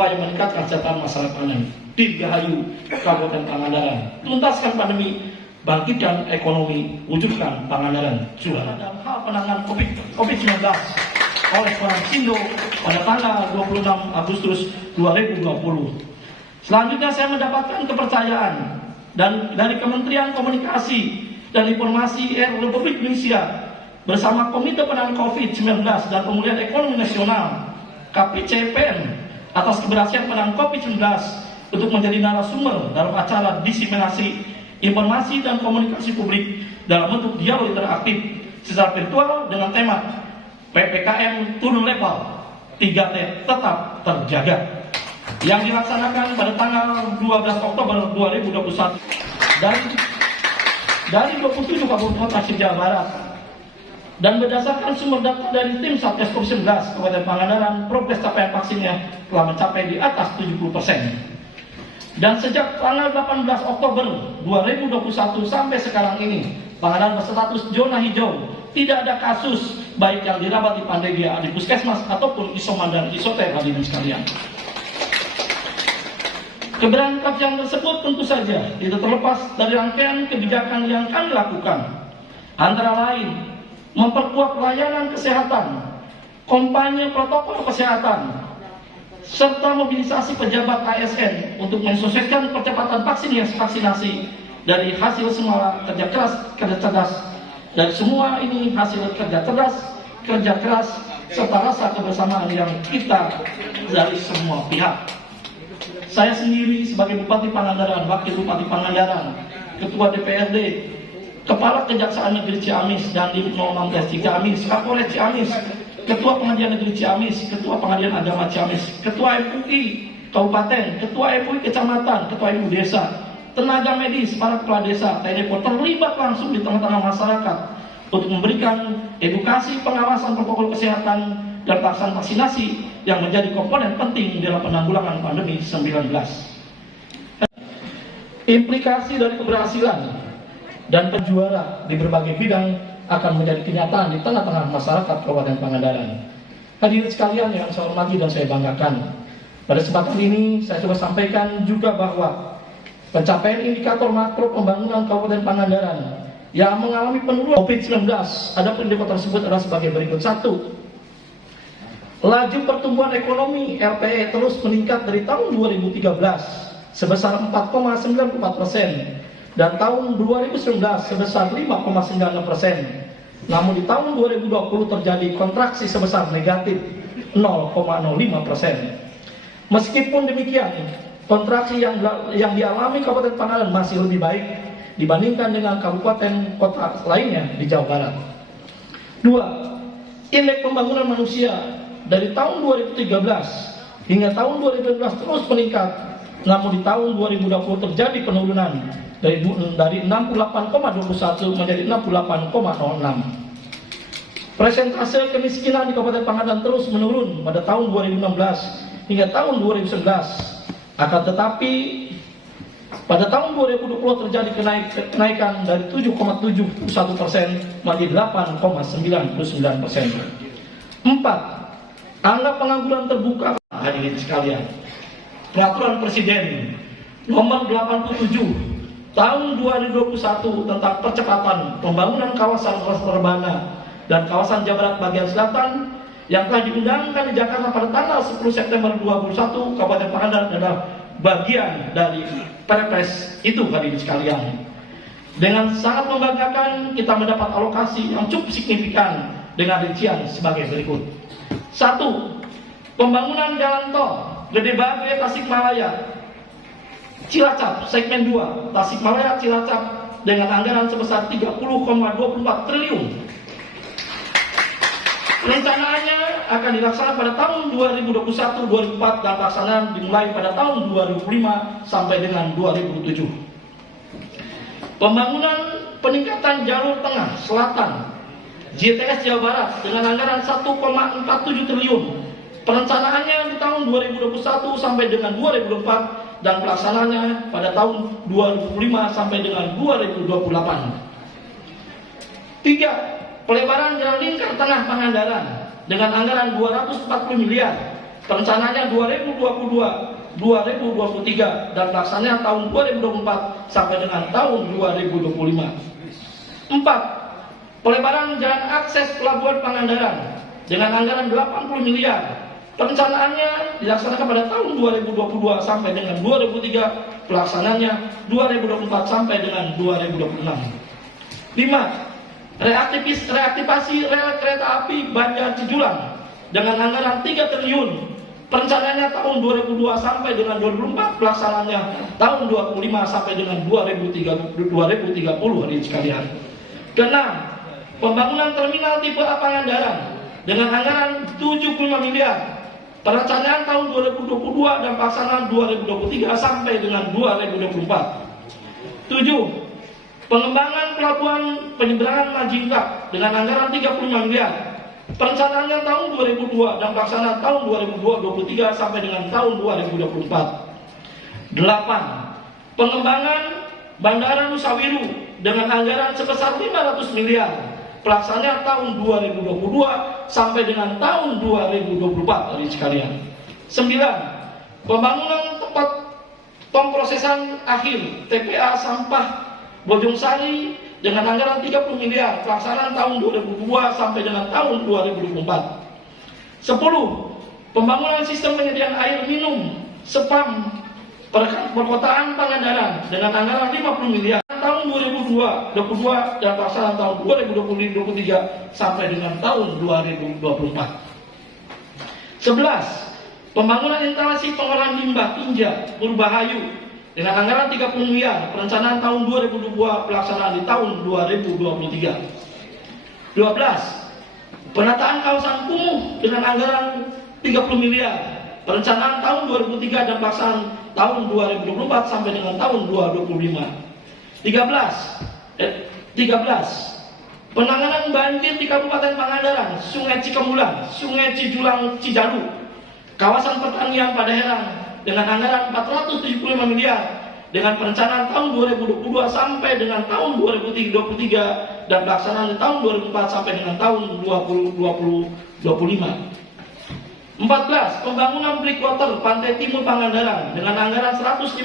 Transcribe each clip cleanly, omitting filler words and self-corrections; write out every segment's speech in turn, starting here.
berupaya meningkatkan kesejahteraan masyarakat Pangandaran. Dirgahayu Kabupaten Pangandaran, tuntaskan pandemi, bangkitkan ekonomi, wujudkan Pangandaran juara. Dalam hal penanganan COVID-19 oleh Koramsindo pada tanggal 26 Agustus 2020. Selanjutnya saya mendapatkan kepercayaan dan dari Kementerian Komunikasi dan Informasi Republik Indonesia bersama Komite Penanganan COVID-19 dan Pemulihan Ekonomi Nasional KPCPN atas keberhasilan penanganan COVID-19 untuk menjadi narasumber dalam acara diseminasi informasi dan komunikasi publik dalam bentuk dialog interaktif secara virtual dengan tema PPKM turun level 3T tetap terjaga yang dilaksanakan pada tanggal 12 Oktober 2021 dari 27 kabupaten Jawa Barat. Dan berdasarkan sumber data dari tim Satgas COVID-19 Kabupaten Pangandaran, progres capaian vaksinnya telah mencapai di atas 70%. Dan sejak tanggal 18 Oktober 2021 sampai sekarang ini, Pangandaran berstatus zona hijau. Tidak ada kasus baik yang dirawat di Pandegia, di puskesmas ataupun isoman dan isoter hadirin sekalian. Keberangkatan tersebut tentu saja tidak terlepas dari rangkaian kebijakan yang kami lakukan, antara lain memperkuat pelayanan kesehatan, kampanye protokol kesehatan, serta mobilisasi pejabat ASN untuk mensosialisasikan percepatan vaksinasi dari hasil semua kerja keras, kerja cerdas. Dari semua ini hasil kerja cerdas, kerja keras, serta rasa kebersamaan yang kita dari semua pihak. Saya sendiri sebagai Bupati Pangandaran, Wakil Bupati Pangandaran, Ketua DPRD, Kepala Kejaksaan Negeri Ciamis dan di 16 Ciamis, Kapolres Ciamis, Ketua Pengadilan Negeri Ciamis, Ketua Pengadilan Agama Ciamis, Ketua MUI Kabupaten, Ketua MUI Kecamatan, Ketua MUI Desa, tenaga medis, para kepala desa, TNI Polri terlibat langsung di tengah-tengah masyarakat untuk memberikan edukasi pengawasan protokol kesehatan dan pelaksanaan vaksinasi yang menjadi komponen penting dalam penanggulangan pandemi 19. Implikasi dari keberhasilan dan penjuara di berbagai bidang akan menjadi kenyataan di tengah-tengah masyarakat Kabupaten Pangandaran. Hadirin sekalian yang saya hormati dan saya banggakan, pada kesempatan ini saya coba sampaikan juga bahwa pencapaian indikator makro pembangunan Kabupaten Pangandaran yang mengalami penurunan COVID-19, ada indikator tersebut adalah sebagai berikut. 1. Laju pertumbuhan ekonomi RPE terus meningkat dari tahun 2013 sebesar 4,94% dan tahun 2019 sebesar 5,96%. Namun di tahun 2020 terjadi kontraksi sebesar negatif 0,05%. Meskipun demikian, kontraksi yang dialami Kabupaten Pangandaran masih lebih baik dibandingkan dengan kabupaten kota lainnya di Jawa Barat. 2. Indeks pembangunan manusia dari tahun 2013 hingga tahun 2015 terus meningkat, namun di tahun 2020 terjadi penurunan dari 68,21 menjadi 68,06. Persentase kemiskinan di Kabupaten Pangandaran terus menurun pada tahun 2016 hingga tahun 2011. Akan tetapi pada tahun 2020 terjadi kenaikan dari 7,71% menjadi 8,99%. 4. Angka pengangguran terbuka. Hadirin sekalian, Peraturan Presiden Nomor 87 Tahun 2021 tentang percepatan pembangunan kawasan urbana dan kawasan Jawa Barat bagian selatan yang telah diundangkan di Jakarta pada tanggal 10 September 2021, Kabupaten Pangandaran adalah bagian dari Perpres itu, hadirin sekalian. Dengan sangat membanggakan kita mendapat alokasi yang cukup signifikan dengan rincian sebagai berikut. 1. Pembangunan jalan tol Gede Bage Tasikmalaya Cilacap segmen 2 Tasikmalaya Cilacap dengan anggaran sebesar 30,24 triliun. Rencanaannya akan dilaksanakan pada tahun 2021-2024 dan pelaksanaan dimulai pada tahun 2005 sampai dengan 2007. Pembangunan peningkatan jalur tengah selatan JTS Jawa Barat dengan anggaran 1,47 triliun. Perencanaannya di tahun 2021 sampai dengan 2024 dan pelaksanaannya pada tahun 2005 sampai dengan 2028. 3. Pelebaran jalan lingkar tengah Pangandaran dengan anggaran 240 miliar. perencanaannya 2022-2023 dan pelaksananya tahun 2024 sampai dengan tahun 2025. 4. Pelebaran jalan akses Pelabuhan Pangandaran dengan anggaran 80 miliar. Perencanaannya dilaksanakan pada tahun 2022 sampai dengan 2003, pelaksananya 2024 sampai dengan 2026. 5. Reaktivasi rel kereta api Banjar Cijulang dengan anggaran 3 triliun. Perencanaannya tahun 2002 sampai dengan 2004, pelaksananya tahun 2025 sampai dengan 2030 hadirin sekalian. Keenam, pembangunan terminal tipe A Pangandaran dengan anggaran 75 miliar. Perencanaan tahun 2022 dan pelaksanaan 2023 sampai dengan 2024. 7. Pengembangan pelabuhan penyeberangan Majingkap dengan anggaran 35 miliar. Perencanaannya tahun 2002 dan pelaksanaan tahun 2023 sampai dengan tahun 2024. 8. Pengembangan Bandara Nusawiru dengan anggaran sebesar 500 miliar. Pelaksanaan tahun 2022 sampai dengan tahun 2024 dari sekalian. 9. Pembangunan tempat pemprosesan akhir TPA sampah Bojong Sari dengan anggaran 30 miliar. Pelaksanaan tahun 2002 sampai dengan tahun 2024. 10. Pembangunan sistem penyediaan air minum SEPAM Perkotaan Pangandaran dengan anggaran 50 miliar tahun 2022 dan pelaksanaan tahun 2023 sampai dengan tahun 2024. 11. Pembangunan instalasi pengolahan limbah tinja Purbahayu dengan anggaran 30 miliar. Perencanaan tahun 2022, pelaksanaan di tahun 2023. 12. Penataan kawasan kumuh dengan anggaran 30 miliar. Perencanaan tahun 2003 dan pelaksanaan tahun 2024 sampai dengan tahun 2025. 13. Penanganan banjir di Kabupaten Pangandaran, Sungai Cikemulang, Sungai Cijulang, Cijaru, kawasan pertanian Padaherang dengan anggaran 475 miliar dengan perencanaan tahun 2022 sampai dengan tahun 2023 dan pelaksanaan tahun 2004 sampai dengan tahun 2025. 14. Pembangunan breakwater Pantai Timur Pangandaran dengan anggaran 180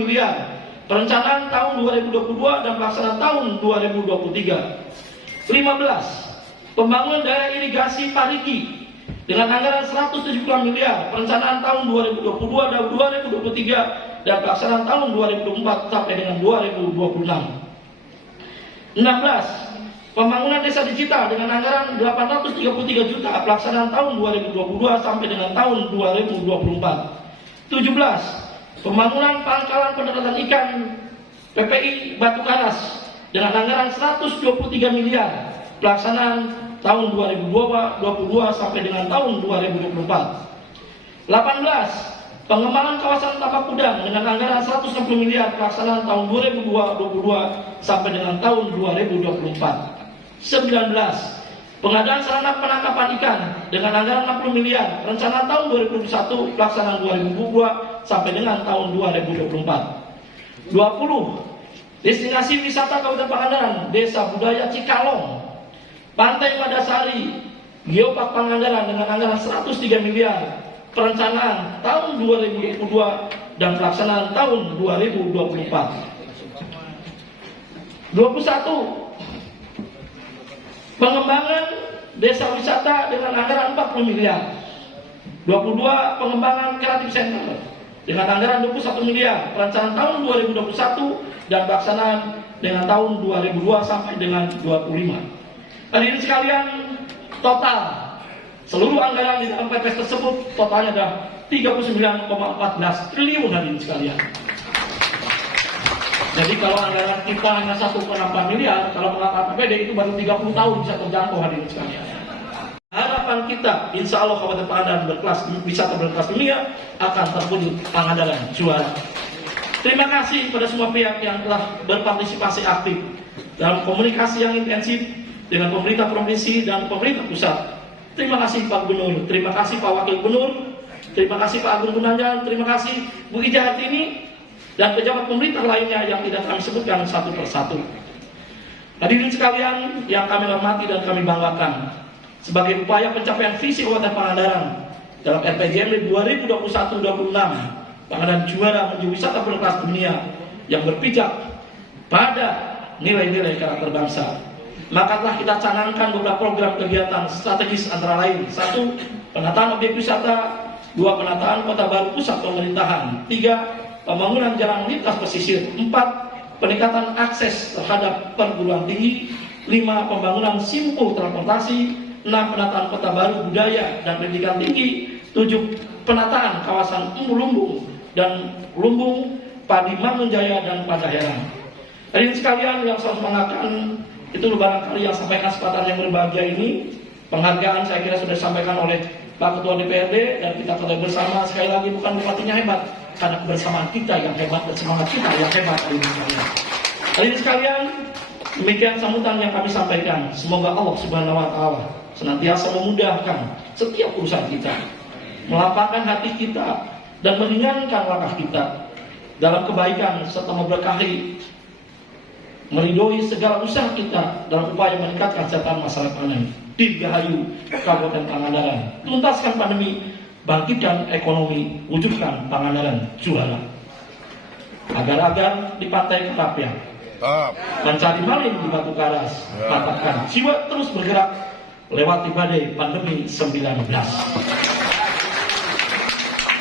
miliar. Perencanaan tahun 2022 dan pelaksanaan tahun 2023. 15. Pembangunan daerah irigasi Parigi dengan anggaran 170 miliar. Perencanaan tahun 2022 dan 2023 dan pelaksanaan tahun 2024 sampai dengan 2026. 16. Pembangunan desa digital dengan anggaran 833 juta. Pelaksanaan tahun 2022 sampai dengan tahun 2024. 17. Pembangunan pangkalan pendaratan ikan PPI Batu Karas dengan anggaran 123 miliar. Pelaksanaan tahun 2022 sampai dengan tahun 2024. 18. Pengembangan kawasan Tapak Kudang dengan anggaran 160 miliar. Pelaksanaan tahun 2022 sampai dengan tahun 2024. 19. Pengadaan sarana penangkapan ikan dengan anggaran 60 miliar. Rencana tahun 2021, pelaksanaan 2022 sampai dengan tahun 2024. 20. Destinasi wisata Kabupaten Pangandaran, Desa Budaya Cikalong, Pantai Padasari, Geopark Pangandaran dengan anggaran 103 miliar. Perencanaan tahun 2022 dan pelaksanaan tahun 2024. 21. Pengembangan desa wisata dengan anggaran 40 miliar. 22. Pengembangan kreatif center dengan anggaran 21 miliar. Perencanaan tahun 2021 dan pelaksanaan dengan tahun 2002 sampai dengan 25. Hadirin sekalian, total seluruh anggaran di dalam PPS tersebut totalnya adalah 39,14 triliun hadirin sekalian. Jadi kalau anggaran kita hanya 1,4 miliar, kalau mengangkat APBD itu baru 30 tahun bisa terjangkau hadirin sekalian. Harapan kita, insya Allah Kabupaten Pangandaran wisata berkelas dunia akan terwujud. Pangandaran juara. Terima kasih kepada semua pihak yang telah berpartisipasi aktif dalam komunikasi yang intensif dengan pemerintah provinsi dan pemerintah pusat. Terima kasih Pak Gubernur, terima kasih Pak Wakil Gubernur, terima kasih Pak Agung Gunanjar, terima kasih Bu Ija Hartini, dan pejabat pemerintah lainnya yang tidak kami sebutkan satu persatu. Hadirin sekalian yang kami hormati dan kami banggakan, sebagai upaya pencapaian visi Kabupaten Pangandaran dalam RPJMD 2021-26 Pangandaran juara menuju wisata berkelas dunia yang berpijak pada nilai-nilai karakter bangsa. Maka telah kita canangkan beberapa program kegiatan strategis antara lain: 1. Penataan objek wisata, 2. Penataan kota baru pusat pemerintahan, 3. Pembangunan jalan lintas pesisir, 4. Peningkatan akses terhadap perguruan tinggi, 5. Pembangunan simpul transportasi, 6. Penataan kota baru budaya dan pendidikan tinggi, 7. Penataan kawasan Lumbung dan Lumbung, Padi Mangunjaya dan Padaherang. Hadirin sekalian yang saya semangatkan, itu barangkali yang sampaikan kesempatan yang berbahagia ini. Penghargaan saya kira sudah disampaikan oleh Pak Ketua DPRD dan kita ketahui bersama. Sekali lagi bukan bupatinya hebat, karena kebersamaan kita yang hebat dan semangat kita yang hebat. Hadirin sekalian, demikian sambutan yang kami sampaikan. Semoga Allah Subhanahu Wa Taala senantiasa memudahkan setiap urusan kita, melapangkan hati kita dan meringankan langkah kita dalam kebaikan serta memberkahi, meridhoi segala usaha kita dalam upaya meningkatkan kesejahteraan masyarakat Pangandaran. Dirgahayu Kabupaten Pangandaran, tuntaskan pandemi, bangkitkan ekonomi, wujudkan Pangandaran juara. Agar-agar di Pantai Kerapian, mencari maling di Batu Karas, mantapkan jiwa terus bergerak lewati badai pandemi 19.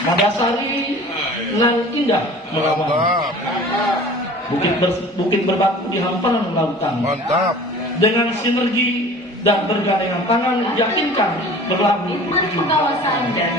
Madasari nan indah merawat, bukit berbatu di hamparan lautan. Mantap. Dengan sinergi dan bergandengan tangan, yakinkan berlabuh menuju kawasan dan